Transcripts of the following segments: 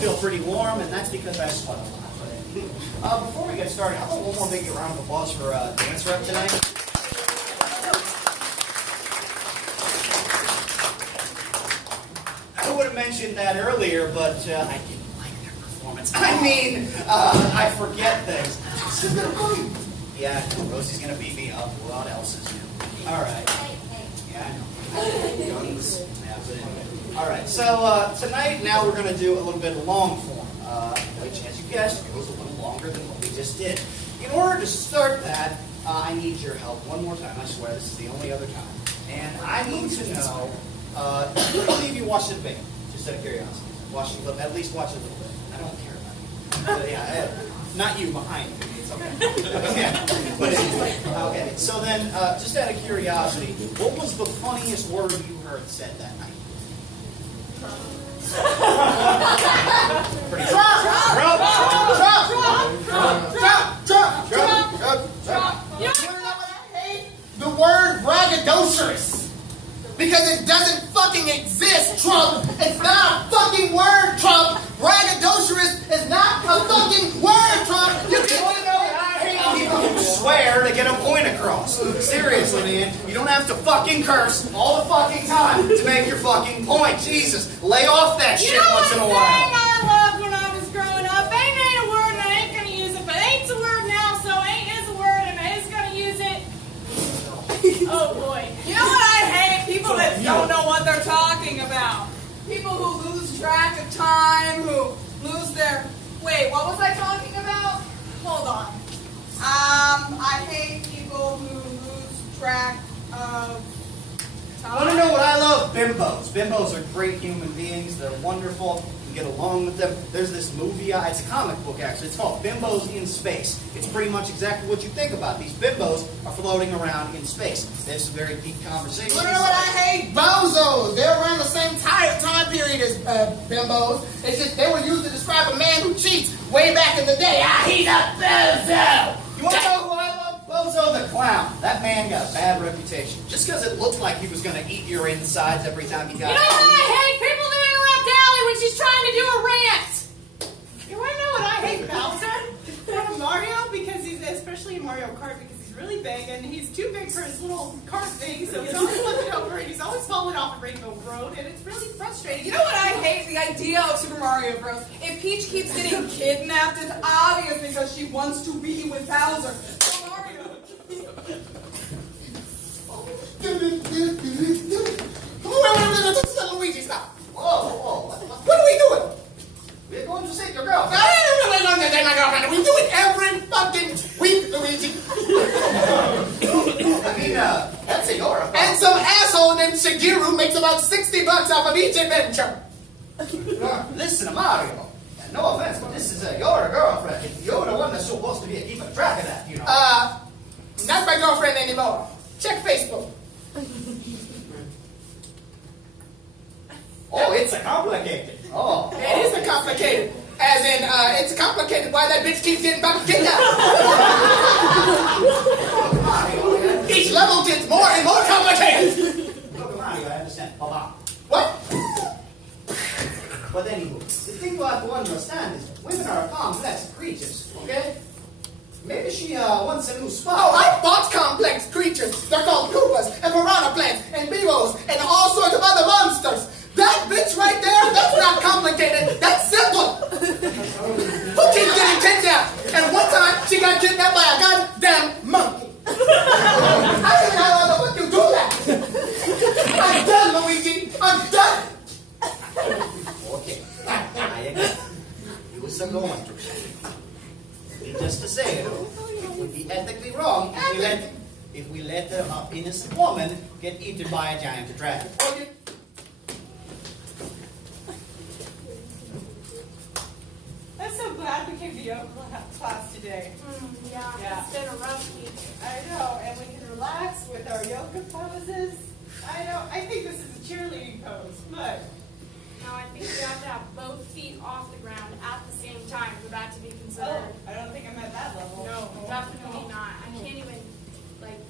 feel pretty warm, and that's because I sweat a lot. Before we get started, how about one more big round of applause for dance rep tonight? I would have mentioned that earlier, but I didn't like their performance. I forget things. She's gonna fight. Yeah, Rosie's gonna beat me up. What else is new? All right. Yeah, I know. Guns. Yeah, but anyway. All right. So tonight, now we're gonna do a little bit of long form, which, as you guessed, goes a little longer than what we just did. In order to start that, I need your help one more time. I swear, this is the only other time. And I need to know. I believe you watched the debate, just out of curiosity. Watch a little, at least watch a little bit. I don't care about you. But yeah, not you behind me. It's okay. Yeah. But okay. So then, just out of curiosity, what was the funniest word you heard said that night? Pretty good. Trump. You know what I hate? The word braggadocious. Because it doesn't fucking exist, Trump. It's not a fucking word, Trump. Braggadocious is not a fucking word, Trump. You want to know what I hate? People who swear to get a point across. Seriously, man. You don't have to fucking curse all the fucking time to make your fucking point. Jesus, lay off that shit once in a while. I loved when I was growing up. Ain't a word and I ain't gonna use it, but ain't's a word now, so ain't is a word and I is gonna use it. Oh boy. You know what I hate? People that don't know what they're talking about. People who lose track of time, who lose their... Wait, what was I talking about? Hold on. I hate people who lose track of time. Want to know what I love? Bimbos. Bimbos are great human beings. They're wonderful. You get along with them. There's this movie, it's a comic book actually. It's called Bimbos in Space. It's pretty much exactly what you think about. These bimbos are floating around in space. There's some very deep conversations. You know what I hate? Bozos. They're around the same time period as bimbos. It's just they were used to describe a man who cheats way back in the day. He's a bozo. You want to know who I love? Bozo the Clown. That man got a bad reputation. Just because it looked like he was going to eat your insides every time he got You know what I hate? People that interrupt Allie when she's trying to do a rant. You want to know what I hate Bowser? From Mario, because he's, especially in Mario Kart, because he's really big, and he's too big for his little cart thing, so he's always flipping over, and he's always falling off a Rainbow Road, and it's really frustrating. You know what I hate? The idea of Super Mario Bros. If Peach keeps getting kidnapped, it's obvious because she wants to be with Bowser. So Mario... Luigi, stop. Whoa. What are we doing? We're going to save your girlfriend. I don't say my girlfriend. We do it every fucking week, Luigi. That's a your And some asshole named Shigeru makes about $60 off of each adventure. Listen, Mario. No offense, but this is your girlfriend. You're the one that's supposed to be keeping track of that, you know. Not my girlfriend anymore. Check Facebook. Oh, it's a complicated. Oh. It is a complicated. As in, it's complicated why that bitch keeps getting back kicked out. Each level gets more and more complicated. Look, Mario, I understand. Baba. What? But anyway, the thing you have to understand is women are complex creatures, okay? Maybe she wants a new spot. Oh, I fought complex creatures. They're called Koopas and piranha plants and beavers and all sorts of other monsters. That bitch right there, that's not complicated. That's simple. Who keeps getting kidnapped? And one time, she got kidnapped by a goddamn monkey. How the fuck you do that? I'm done, Luigi. I'm done. Okay. I agree. You was going through something. Just to say, it would be ethically wrong if we let an innocent woman get eaten by a giant dragon. Okay. I'm so glad we came to yoga class today. Yeah, it's been a rough week. I know, and we can relax with our yoga poses. I know, I think this is a cheerleading pose, but... No, I think you have to have both feet off the ground at the same time for that to be considered. Oh, I don't think I'm at that level. No, definitely not. I can't even, like,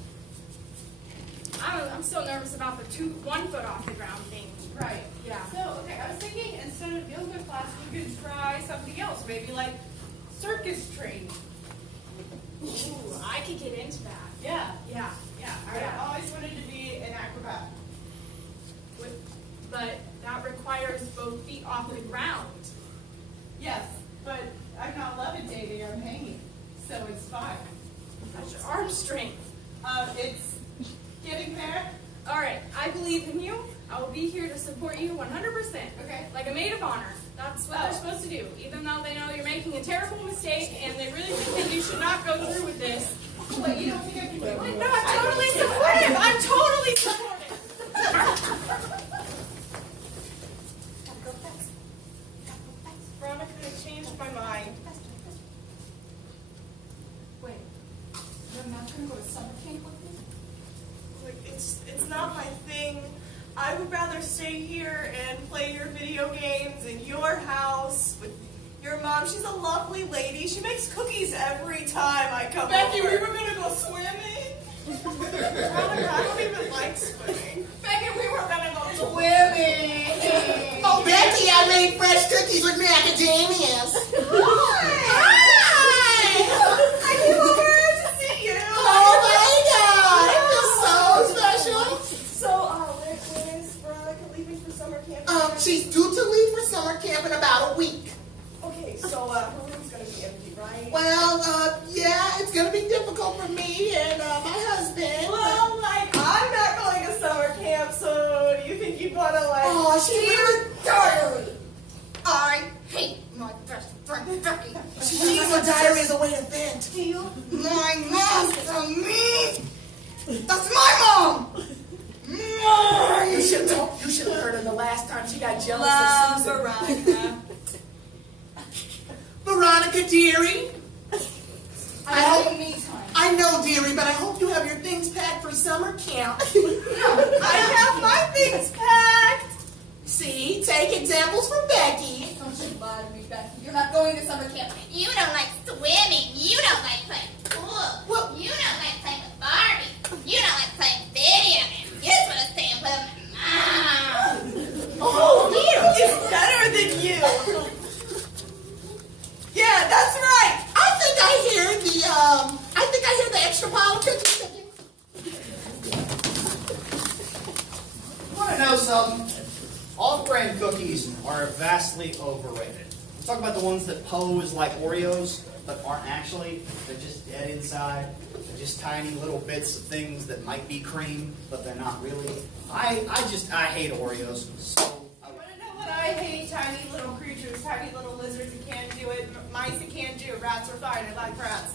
I'm so nervous about the 1 foot off the ground thing. Right. Yeah. So, okay, I was thinking instead of at yoga class, we could try something else. Maybe like circus training. Ooh, I could get into that. Yeah. Yeah. I always wanted to be an acrobat. But that requires both feet off the ground. Yes, but I'm not levitating, I'm hanging. So it's fine. That's your arm strength. It's getting there. All right, I believe in you. I will be here to support you 100%. Okay. Like a maid of honor. That's what they're supposed to do. Even though they know you're making a terrible mistake and they really think that you should not go through with this. But you don't think I can do it? No, I'm totally supportive. I'm totally supportive. Veronica, I changed my mind. Wait, you're not going to go to summer camp with me? Like, it's not my thing. I would rather stay here and play your video games in your house with your mom. She's a lovely lady. She makes cookies every time I come Becky, over. we were going to go swimming. Veronica, I don't even like swimming. Becky, we were going to go swimming. Oh, Becky, I made fresh cookies with macadamias. Hi! I came over to see you. Oh my God, I feel so special. So, when is Veronica leaving for summer camp? She's due to leave for summer camp in about a week. Okay, so her room's gonna be empty, right? Well, yeah, it's gonna be difficult for me and my husband. Well, like, I'm not going to summer camp, so do you think you'd want to, like... Oh, she really diary. I hate my best friend Becky. She uses her diary as a way to vent. My mom's so mean. That's my mom. You should have heard her the last time she got jealous of Susan. Veronica. Veronica, dearie. I hope me time. I know, dearie, but I hope you have your things packed for summer camp. I have my things packed. See, take examples from Becky. Don't you lie to me, Becky. You're not going to summer camp. You don't like swimming. You don't like playing pool. Well- You don't like playing with Barbie. You don't like playing video games. You just want to stay and play with mom. Oh, dear. Is better than you. Yeah, that's right. I think I hear the extra pile of cookies. Want to know something? Off-brand cookies are vastly overrated. I'm talking about the ones that pose like Oreos, but aren't actually. They're just dead inside. They're just tiny little bits of things that might be cream, but they're not really. I hate Oreos. So You want to know what I hate? Tiny little creatures, tiny little lizards that can't do it. Mice that can't do it. Rats are fine. I like rats.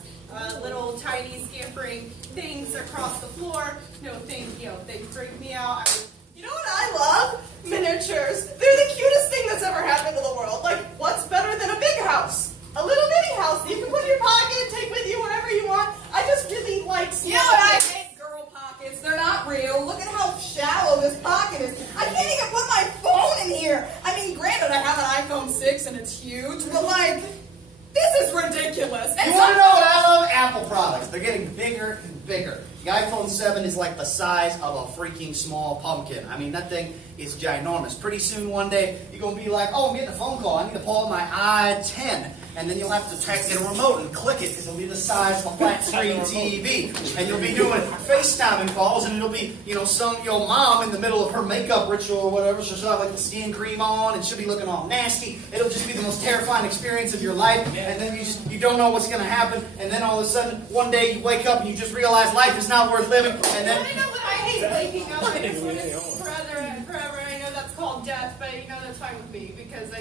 Little tiny scampering things across the floor. No, thank you. They freak me out. You know what I love? Miniatures. They're the cutest thing that's ever happened to the world. Like, what's better than a big house? A little bitty house that you can put in your pocket, take with you wherever you want. I just really like small You know what I things. hate? Girl pockets. They're not real. Look at how shallow this pocket is. I can't even put my phone in here. I mean, granted, I have an iPhone 6 and it's huge, but like, this is ridiculous. And you want to know what I love? Apple products. They're getting bigger and bigger. The iPhone 7 is like the size of a freaking small pumpkin. I mean, that thing is ginormous. Pretty soon, one day, you're going to be like, oh, I'm getting a phone call. I need to pull out my i10. And then you'll have to get a remote and click it because it'll be the size of a flat screen TV. And you'll be doing FaceTiming calls, and it'll be, your mom in the middle of her makeup ritual or whatever. She'll have like the skin cream on, and she'll be looking all nasty. It'll just be the most terrifying experience of your life. And then you don't know what's going to happen. And then all of a sudden, one day you wake up and you just realize life is not worth living. And then You know what I hate? Waking up and just want to see forever and forever. I know that's called death, but that's fine with me because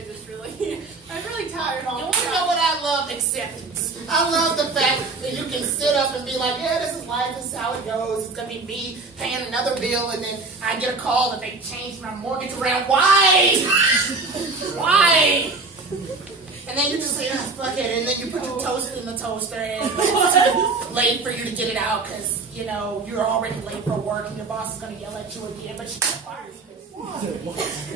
I'm really tired all You the want to time. know what I love? Acceptance. I love the fact that you can sit up and be like, yeah, this is life, this is how it goes. It's going to be me paying another bill, and then I get a call that they changed my mortgage around. Why? Why? And then you just say, fuck it, and then you put the toast in the toaster, and it's late for you to get it out because, you're already late for work, and your boss is going to yell at you again, but you can't fire you.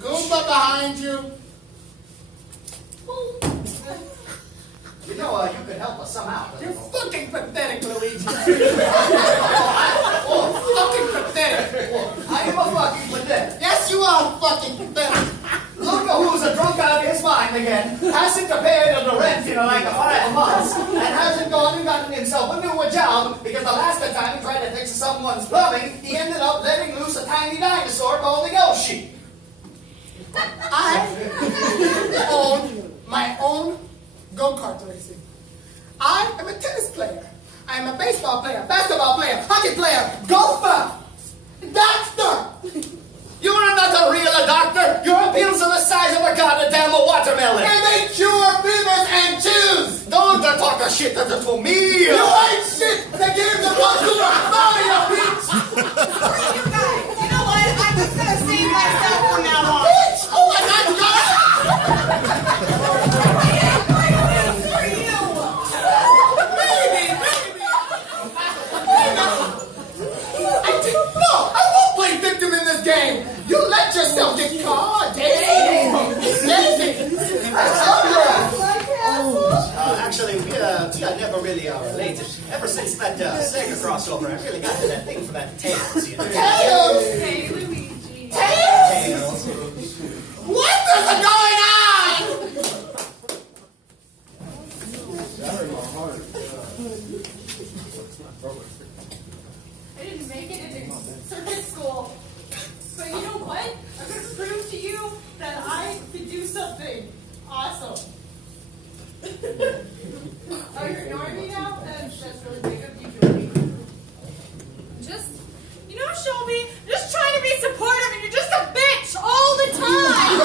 Goomba behind you. you know you could help us somehow. You're fucking pathetic, Luigi. Fucking pathetic. I am a fucking pathetic. Yes, you are fucking pathetic. Look who's a drunk out of his mind again. Hasn't paid the rent in like 5 months. And hasn't gone and gotten himself a new job because the last time he tried to fix someone's plumbing, he ended up letting loose a tiny dinosaur called the Yoshi. I own my own go-kart racing. I am a tennis player. I am a baseball player, basketball player, hockey player, golfer, doctor. You are not a real doctor. Your pills are the size of a goddamn watermelon. And they cure fevers and chills. Don't talk a shit to me. You ain't shit. They gave the one to Mario, bitch. Screw you guys. You know what? I'm just gonna save myself from now on. Bitch. Oh my God, No, I won't play victim in this game. You let yourself get caught. Daisy. Actually, we are never really related. Ever since that Sega crossover, I really got to that thing for that Tails, you know? Tails. Hey, Luigi. Tails. What is going on? I didn't make it into circuit school. But you know what? I'm going to prove to you that I can do something awesome. Oh, you're ignoring me now? That's really big of you, Joey. Just, you know, Shelby, I'm just trying to be supportive and you're just a bitch all the time.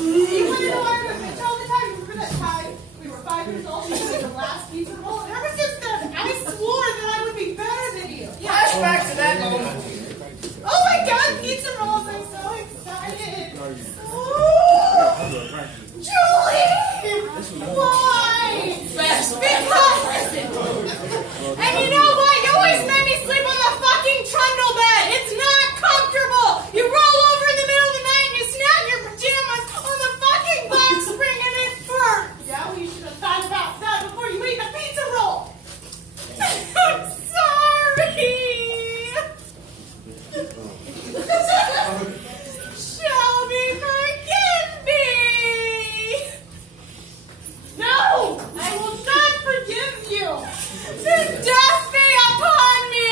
You want to know why I'm a bitch all the time? Remember that time we were 5 years old and we did the last pizza roll? And ever since then, I swore that I would be better than you. Flashback to that moment. Oh my God, pizza rolls! I'm so excited. Julie! Why? Because, and you know what? You always made me sleep on the fucking trundle bed. It's not comfortable. You roll over in the middle of the night and you snap your pajamas on the fucking box spring and it burns. Yeah, well, you should have thought about that before you ate the pizza roll. I'm sorry. Shelby, forgive me. No! I will not forgive you! Then death be upon me.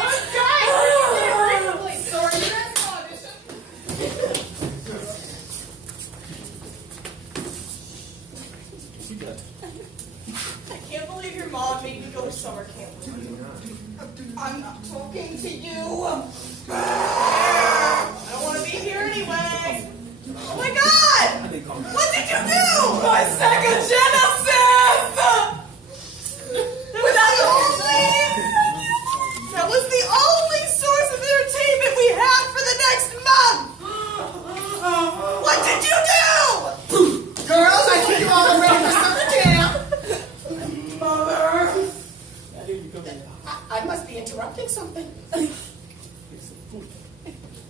Okay! Sorry, that's audition. I can't believe your mom made me go to summer camp. I'm not talking to you. I don't want to be here anyway. Oh my God! What did you do? My Sega Genesis! Without the whole thing? That was the only source of entertainment we had for the next month. What did you do? Girls, I think you're all ready for summer camp. Mother. I must be interrupting something.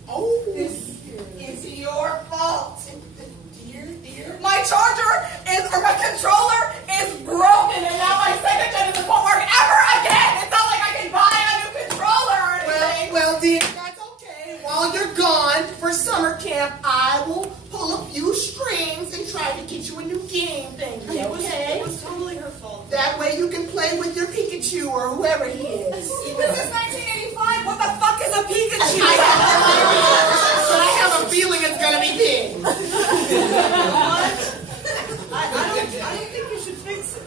Oh, It's your fault. dear. My charger my controller is broken and now my Sega Genesis won't work ever again. It's not like I can buy a new controller or anything. Well, dear, that's okay. While you're gone for summer camp, I will pull a few strings and try to get you a new game thing. It Okay? was totally her fault. That way you can play with your Pikachu or whoever he is. This is 1985. What the fuck is a Pikachu? I have no idea, but I have a feeling it's gonna be big. I don't think you should fix it.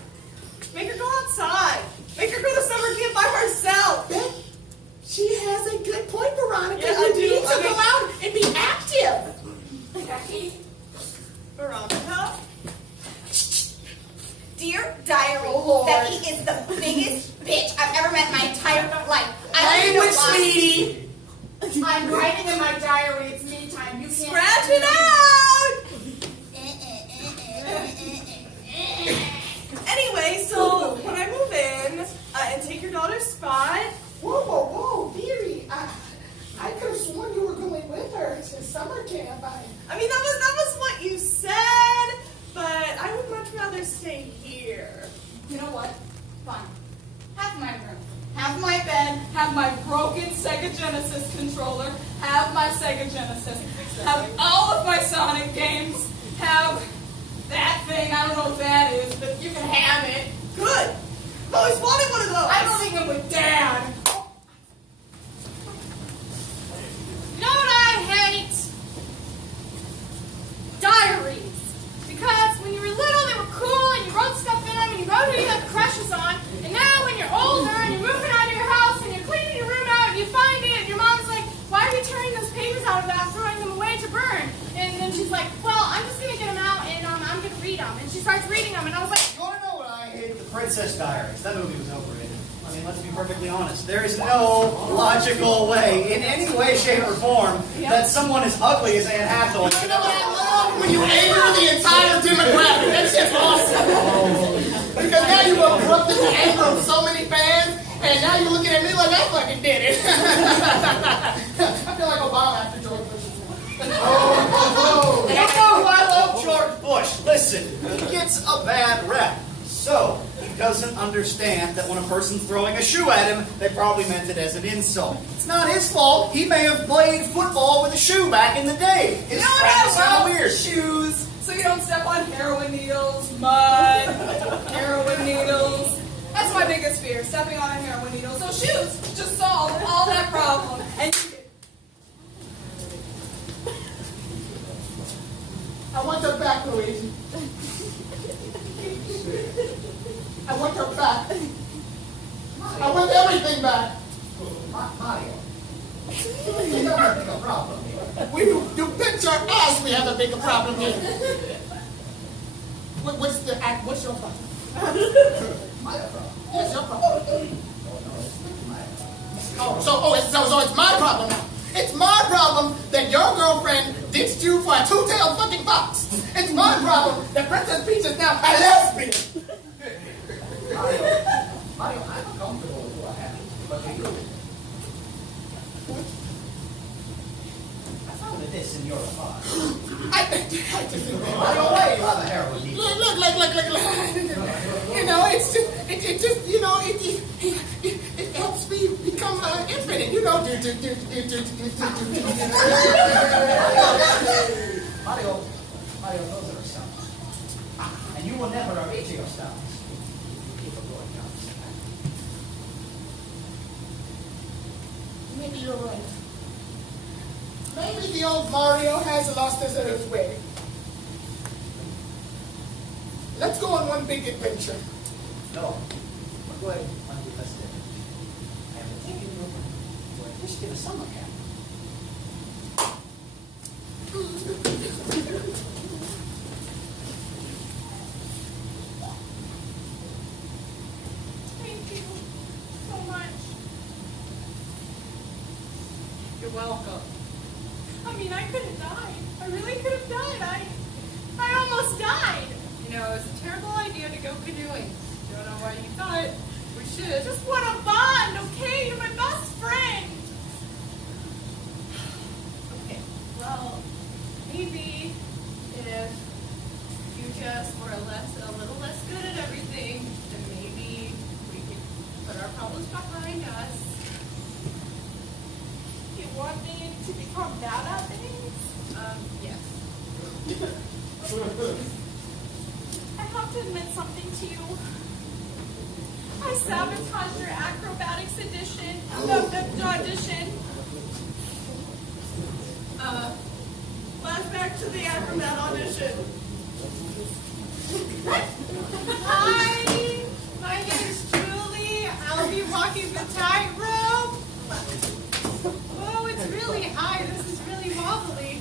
Make her go outside. Make her go to summer camp by herself. She has a good point, Veronica. Yeah, I you do. need to I mean- go out and be active. Veronica? Dear Diary, Oh, Lord. Becky is the biggest bitch I've ever met in my entire life. I don't even know Language, why. sweetie. I'm writing in my diary. It's me time. You can't. Scratch it out! Anyway, so when I move in and take your daughter's spot, Whoa, dearie. I could have sworn you were going with her to summer camp. I mean that was what you said, but I would much rather stay here. You know what? Fine. Have my room. Have my bed. Have my broken Sega Genesis controller. Have my Sega Genesis. Have all of my Sonic games. Have that thing. I don't know what that is, but you can have it. Good. I've always wanted one of those. I'm moving in with Dad. You know what I hate? Diaries. Because when you were little, they were cool, and you wrote stuff in them, and you wrote who you had crushes on. And now when you're older, and you're moving out of your house, and you're cleaning your room out, and you find it, and your mom's like, why are you tearing those papers out of that, throwing them away to burn? And then she's like, well, I'm just going to get them out, and I'm going to read them. And she starts reading them, and I was like, You want to know what I hate? The Princess Diaries. That movie was overrated. I mean, let's be perfectly honest. There is no logical way, in any way, shape, or form, that someone as ugly as Anne Hathaway. You know what I love? When you anger the entire demographic. That shit's awesome. Because now you erupted the anger of so many fans, and now you're looking at me like I fucking did it. I feel like Obama after George Bush. Oh, I love George Bush. Listen, he gets a bad rep. So, he doesn't understand that when a person's throwing a shoe at him, they probably meant it as an insult. It's not his fault. He may have played football with a shoe back in the day. His You know what friends I sound love? weird. Shoes, so you don't step on heroin needles, mud, heroin needles. That's my biggest fear, stepping on a heroin needle. So shoes just solve all that problem. And I want her back, Luigi. I want her back. I want everything back. Mario, you don't have a problem here. You picture us, we have a bigger problem here. What's your problem? My problem. What's your problem? So it's my problem now. It's my problem that your girlfriend ditched you for a two-tailed fucking fox. It's my problem that Princess Peach is now a lesbian. Mario, I'm comfortable with what happened, but do you? I found this in your car. I just Mario, why do you have a heroin needle? Look. You know, it's just, you know, it helps me become infinite. You know, Mario, those are stones. And you will never reach your stones. Keep it going down. Maybe you're right. Maybe the old Mario has lost his way. Let's go on one big adventure. No. We're going on the festivity. I have been taking you for a fish to the summer camp. thank you so much. you're welcome. I mean, I could have died. I really could have died. I almost died. You know, it's a terrible idea to go canoeing. Don't know why you thought we should. Just want a bond, okay? You're my best friend. Okay, well, maybe if you just were a little less good at everything, then maybe we could put our problems behind us. You want me to become bad at things? Yes. I have to admit something to you. I sabotaged your acrobatics audition. Flashback to the acrobat audition. Hi, my name's Julie. I'll be walking the tightrope. Oh, it's really high. This is really wobbly.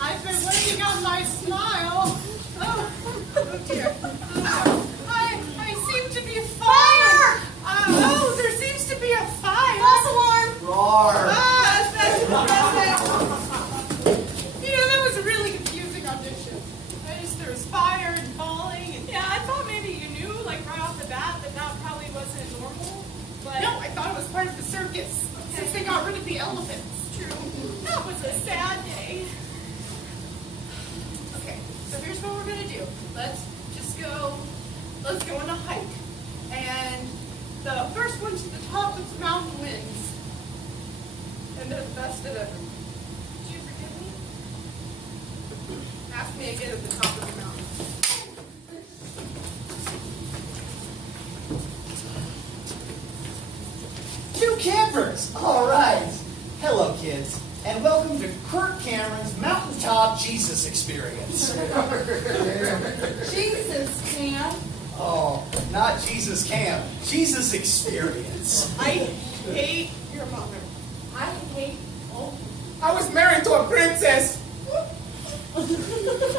I've been working on my smile. Oh dear. I seem to be fire. There seems to be a fire. False alarm. Roar! Flashback to the present. You know, that was a really confusing audition. There was fire and falling. And yeah, I thought maybe you knew, like right off the bat, that that probably wasn't normal. But no, I thought it was part of the circus. Since they got rid of the elephants. True. That was a sad day. Okay, So here's what we're gonna do. Let's go on a hike. And the first one to the top of the mountain wins. And they're the best at everything. Do you forgive me? Ask me again at the top of the mountain. Two campers! All right. Hello, kids, and welcome to Kurt Cameron's Mountaintop Jesus Experience. Jesus, Cam. Oh, not Jesus Cam. Jesus Experience. I hate your mother. I hate all I was married to a princess.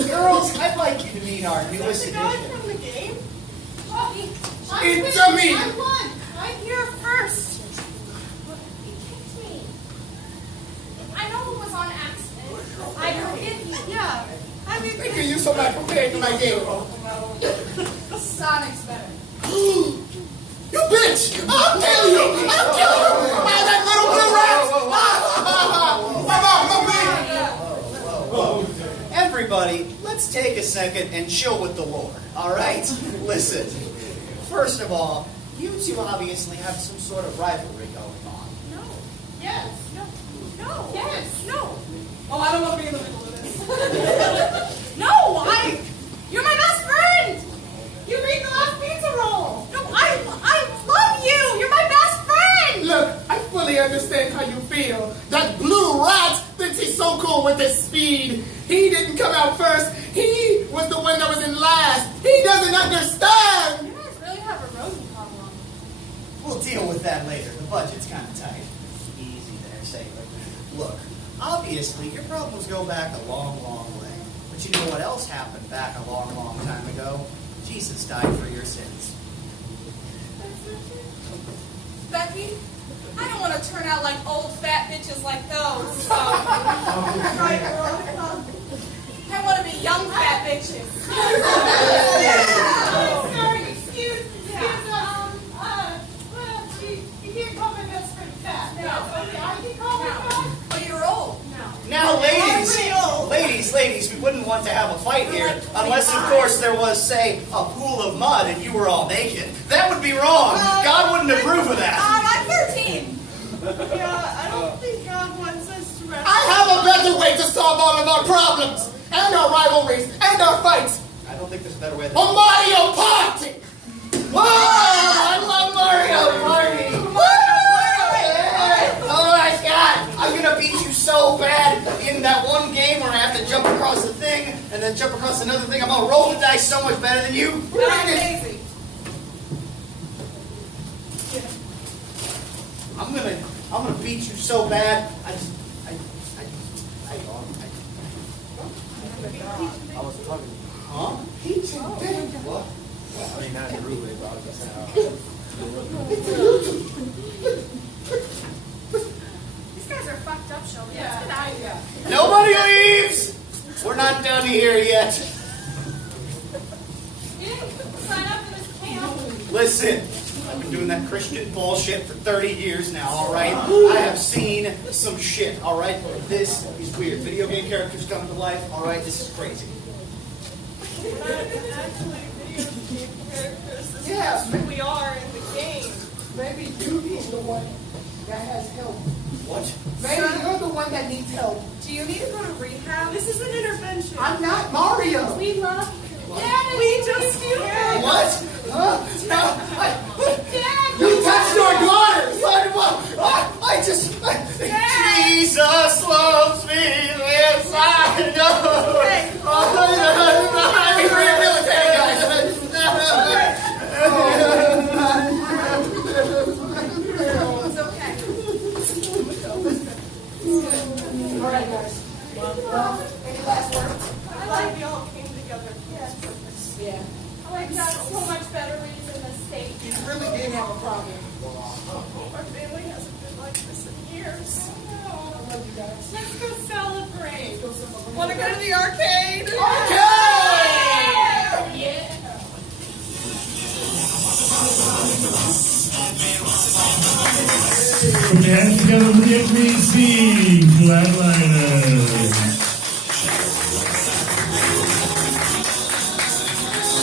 Girls, I'd like you to meet our newest The guy addition. from the game? It's a me. I won. I'm here first. He kicked me. I know it was on accident. I forgive you. Yeah. I mean, Thank you so much for playing my game. Sonic's better. You bitch! I'll kill you! I'll kill you! That little blue rat! Mama, Everybody, let's take a second and chill with the Lord, all right? Listen, first of all, you two obviously have some sort of rivalry going on. no. Yes. No. No. Yes. No. Oh, I don't want to be in the middle of this. No. You're my best friend. You made the last pizza roll. No. I love you. You're my best friend. Look, I fully understand how you feel. That blue rat thinks he's so cool with his speed. He didn't come out first. He was the one that was in last. He doesn't understand. You guys really have a rodent problem. We'll deal with that later. The budget's kind of tight. Easy there, Sailor. Look, obviously, your problems go back a long, long way. But you know what else happened back a long, long time ago? Jesus died for your sins. Becky, I don't want to turn out like old fat bitches like those. So. Right, Veronica? I want to be young fat bitches. I'm sorry. Excuse you can't call my best friend fat. No. Okay, I can call her fat. But you're old. No. Now, ladies, we wouldn't want to have a fight here unless, of course, there was, say, a pool of mud and you were all naked. That would be wrong. God wouldn't approve of that. I'm 13. Yeah, I don't think God wants us to rest. I have a better way to solve all of our problems, and our rivalries, and our fights. I don't think there's a better way A than Mario Party! Whoa! I love Mario Party! Woo! Oh my God! I'm gonna beat you so bad in that one game where I have to jump across the thing and then jump across another thing. I'm gonna roll the dice so much better than you. I'm lazy. I'm gonna beat you so bad. I was talking. Huh? Peach and Ben. What? I mean, not in a rude way, but I was just saying. These guys are fucked up, Shelby. Yeah. Let's get out of here. Nobody leaves. We're not done here yet. You didn't sign up for this camp. Listen, I've been doing that Christian bullshit for 30 years now, all right? I have seen some shit, all right? This is weird. Video game characters come to life, all right? This is crazy. We're not actually video game characters. This Yeah. is who we are in the game. Maybe you need the one that has help. What? Maybe you're the one that needs help. Do you need to go to rehab? This is an intervention. I'm not Mario. We love you. Dad, we just do it. What? Huh? No, You touched your daughters. Jesus loves me, yes, I know. He's rehabilitated, guys. It's okay. All right, guys. Any last words? I like we all came together for this purpose. Yeah. Oh my God, so much better when he's in the state. You really did have a problem. Our family hasn't been like this in years. I love you guys. Let's go celebrate. Want to go to the arcade? Put your hands together for the MVC FLATLINERS.